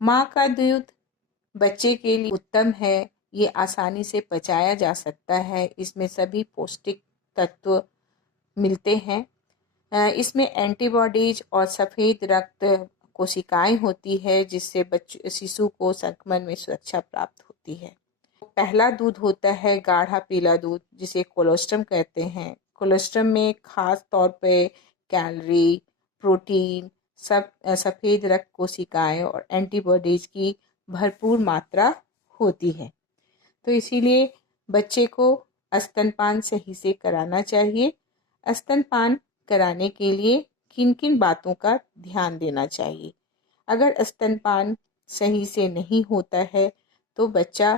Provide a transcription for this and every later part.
माँ का दूध बच्चे के लिए उत्तम है। ये आसानी से पचाया जा सकता है। इसमें सभी पौष्टिक तत्व मिलते हैं। इसमें एंटीबॉडीज और सफ़ेद रक्त कोशिकाएं होती है, जिससे बच्चे शिशु को संक्रमण में सुरक्षा प्राप्त होती है। पहला दूध होता है गाढ़ा पीला दूध, जिसे कोलोस्ट्रम कहते हैं। कोलोस्ट्रम में खास तौर पे कैलोरी, प्रोटीन, सफ़ेद रक्त कोशिकाएं और एंटीबॉडीज की भरपूर मात्रा होती है। तो इसीलिए बच्चे को स्तनपान सही से कराना चाहिए। स्तनपान कराने के लिए किन किन बातों का ध्यान देना चाहिए? अगर स्तनपान सही से नहीं होता है तो बच्चा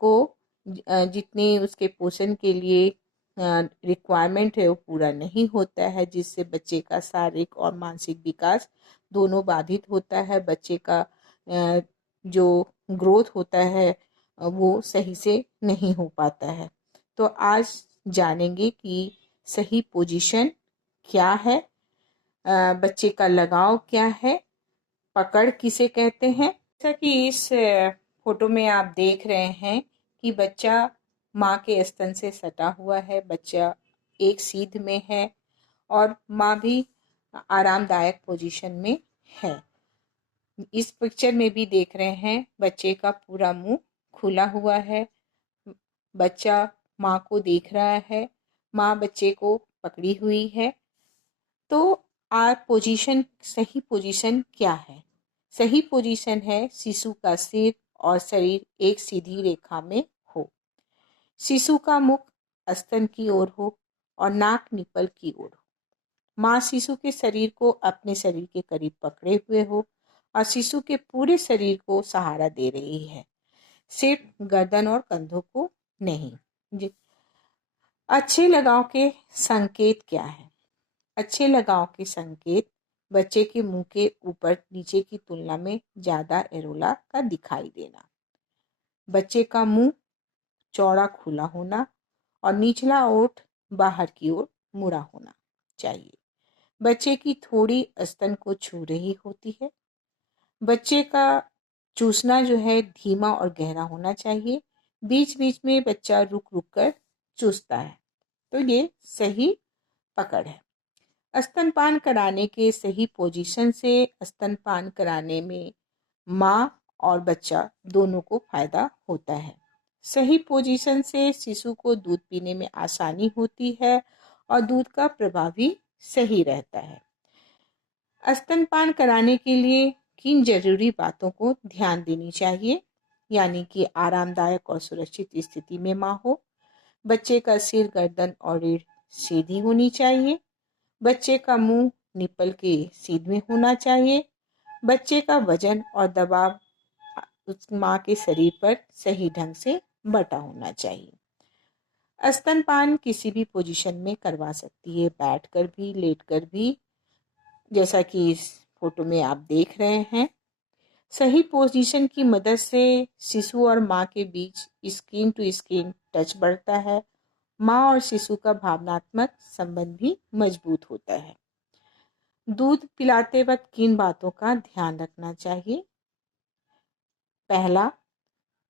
को जितने उसके पोषण के लिए रिक्वायरमेंट है वो पूरा नहीं होता है, जिससे बच्चे का शारीरिक और मानसिक विकास दोनों बाधित होता है। बच्चे का जो ग्रोथ होता है वो सही से नहीं हो पाता है। तो आज जानेंगे कि सही पोजीशन क्या है, बच्चे का लगाव क्या है, पकड़ किसे कहते हैं। जैसा कि इस फोटो में आप देख रहे हैं कि बच्चा माँ के स्तन से सटा हुआ है, बच्चा एक सीध में है और माँ भी आरामदायक पोजीशन में है। इस पिक्चर में भी देख रहे हैं बच्चे का पूरा मुंह खुला हुआ है, बच्चा माँ को देख रहा है, माँ बच्चे को पकड़ी हुई है। तो सही पोजीशन क्या है? सही पोजीशन है शिशु का सिर और शरीर एक सीधी रेखा में हो, शिशु का मुख स्तन की ओर हो और नाक निपल की ओर हो। माँ शिशु के शरीर को अपने शरीर के करीब पकड़े हुए हो और शिशु के पूरे शरीर को सहारा दे रही है, सिर्फ गर्दन और कंधों को नहीं। अच्छे लगाव के संकेत क्या है? अच्छे लगाव के संकेत बच्चे के मुंह के ऊपर नीचे की तुलना में ज़्यादा एरोला का दिखाई देना, बच्चे का मुंह चौड़ा खुला होना और निचला ओठ बाहर की ओर मुड़ा होना चाहिए, बच्चे की थोड़ी स्तन को छू रही होती है, बच्चे का चूसना जो है धीमा और गहरा होना चाहिए, बीच बीच में बच्चा रुक रुक कर चूसता है। तो ये सही पकड़ है। स्तनपान कराने के सही पोजीशन से स्तनपान कराने में माँ और बच्चा दोनों को फायदा होता है। सही पोजीशन से शिशु को दूध पीने में आसानी होती है और दूध का प्रभाव भी सही रहता है। स्तनपान कराने के लिए किन जरूरी बातों को ध्यान देनी चाहिए? यानी कि आरामदायक और सुरक्षित स्थिति में माँ हो, बच्चे का सिर, गर्दन और रीढ़ सीधी होनी चाहिए, बच्चे का मुंह निप्पल के सीध में होना चाहिए, बच्चे का वजन और दबाव उस माँ के शरीर पर सही ढंग से बटा होना चाहिए। स्तनपान किसी भी पोजीशन में करवा सकती है, बैठकर भी, लेटकर भी, जैसा कि इस फोटो में आप देख रहे हैं। सही पोजीशन की मदद से शिशु और माँ के बीच स्किन टू स्किन टच बढ़ता है, माँ और शिशु का भावनात्मक संबंध भी मजबूत होता है। दूध पिलाते वक्त किन बातों का ध्यान रखना चाहिए? पहला,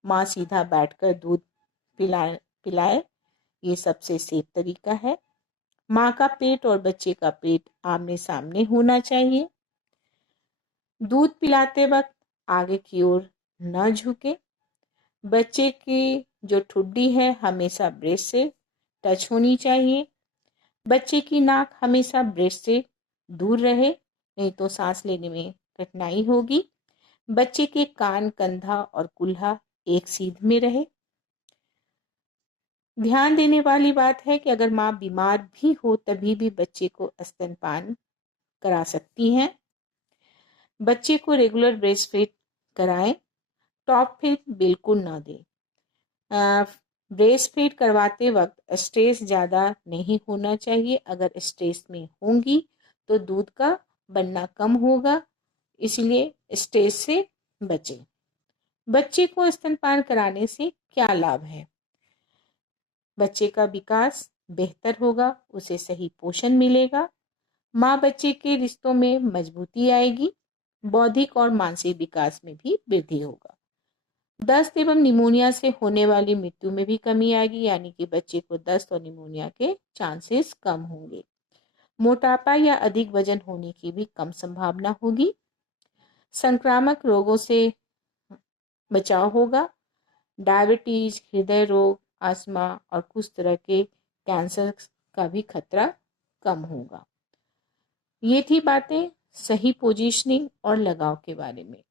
माँ सीधा बैठकर दूध पिलाए, ये सबसे सेफ तरीका है। माँ का पेट और बच्चे का पेट आमने सामने होना चाहिए। दूध पिलाते वक्त आगे की ओर न झुके। बच्चे की जो ठुड्डी है हमेशा ब्रेस्ट से टच होनी चाहिए। बच्चे की नाक हमेशा ब्रेस्ट से दूर रहे, नहीं तो सांस लेने में कठिनाई होगी। बच्चे के कान, कंधा और कुल्हा एक सीध में रहे। ध्यान देने वाली बात है कि अगर माँ बीमार भी हो तभी भी बच्चे को स्तनपान करा सकती हैं। बच्चे को रेगुलर ब्रेस्ट फीड कराएं, टॉप फीड बिल्कुल ना दें। ब्रेस्ट फीड करवाते वक्त स्ट्रेस ज़्यादा नहीं होना चाहिए, अगर स्ट्रेस में होंगी तो दूध का बनना कम होगा, इसलिए स्ट्रेस से बचें। बच्चे को स्तनपान कराने से क्या लाभ है? बच्चे का विकास बेहतर होगा, उसे सही पोषण मिलेगा, माँ बच्चे के रिश्तों में मजबूती आएगी, बौद्धिक और मानसिक विकास में भी वृद्धि होगा। दस्त एवं निमोनिया से होने वाली मृत्यु में भी कमी आएगी, यानी कि बच्चे को दस्त और निमोनिया के चांसेस कम होंगे। मोटापा या अधिक वजन होने की भी कम संभावना होगी। संक्रामक रोगों से बचाव होगा। डायबिटीज, हृदय रोग, अस्थमा और कुछ तरह के कैंसर का भी खतरा कम होगा। ये थी बातें सही पोजीशनिंग और लगाव के बारे में।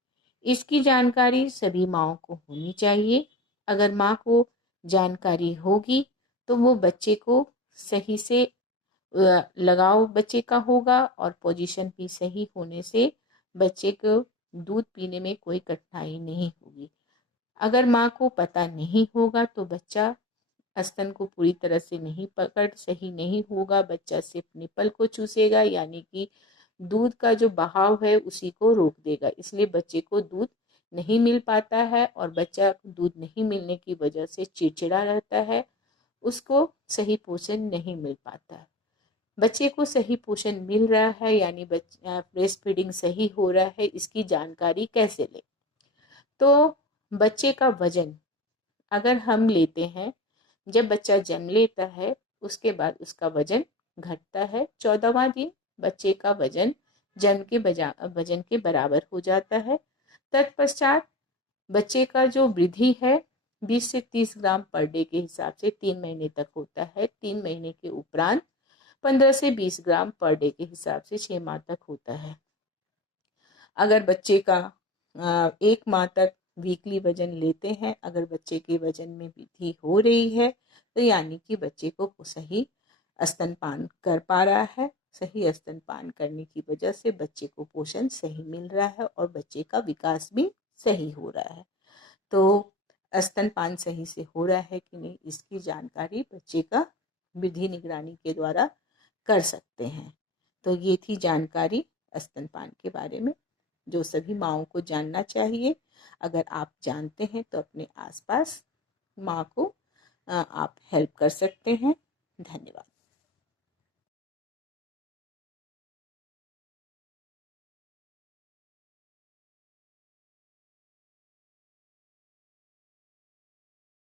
इसकी जानकारी सभी माँओं को होनी चाहिए। अगर माँ को जानकारी होगी तो वो बच्चे को सही से लगाव बच्चे का होगा और पोजीशन भी सही होने से बच्चे को दूध पीने में कोई कठिनाई नहीं होगी। अगर माँ को पता नहीं होगा तो बच्चा स्तन को पूरी तरह से नहीं पकड़ सही नहीं होगा, बच्चा सिर्फ निपल को चूसेगा, यानी कि दूध का जो बहाव है उसी को रोक देगा। इसलिए बच्चे को दूध नहीं मिल पाता है और बच्चा दूध नहीं मिलने की वजह से चिड़चिड़ा रहता है, उसको सही पोषण नहीं मिल पाता है। बच्चे को सही पोषण मिल रहा है यानी ब्रेस्ट फीडिंग सही हो रहा है, इसकी जानकारी कैसे लें? तो बच्चे का वजन अगर हम लेते हैं, जब बच्चा जन्म लेता है उसके बाद उसका वजन घटता है। 14वां दिन बच्चे का वजन जन्म के वजन के बराबर हो जाता है। तत्पश्चात बच्चे का जो वृद्धि है 20 से 30 ग्राम पर डे के हिसाब से 3 महीने तक होता है। 3 महीने के उपरांत 15 से 20 ग्राम पर डे के हिसाब से 6 माह तक होता है। अगर बच्चे का 1 माह तक वीकली वजन लेते हैं, अगर बच्चे के वजन में वृद्धि हो रही है तो यानी कि बच्चे को सही स्तनपान कर पा रहा है। सही स्तनपान करने की वजह से बच्चे को पोषण सही मिल रहा है और बच्चे का विकास भी सही हो रहा है। तो स्तनपान सही से हो रहा है कि नहीं, इसकी जानकारी बच्चे का विधि निगरानी के द्वारा कर सकते हैं। तो ये थी जानकारी स्तनपान के बारे में जो सभी माँओं को जानना चाहिए। अगर आप जानते हैं तो अपने आसपास माँ को आप हेल्प कर सकते हैं। धन्यवाद।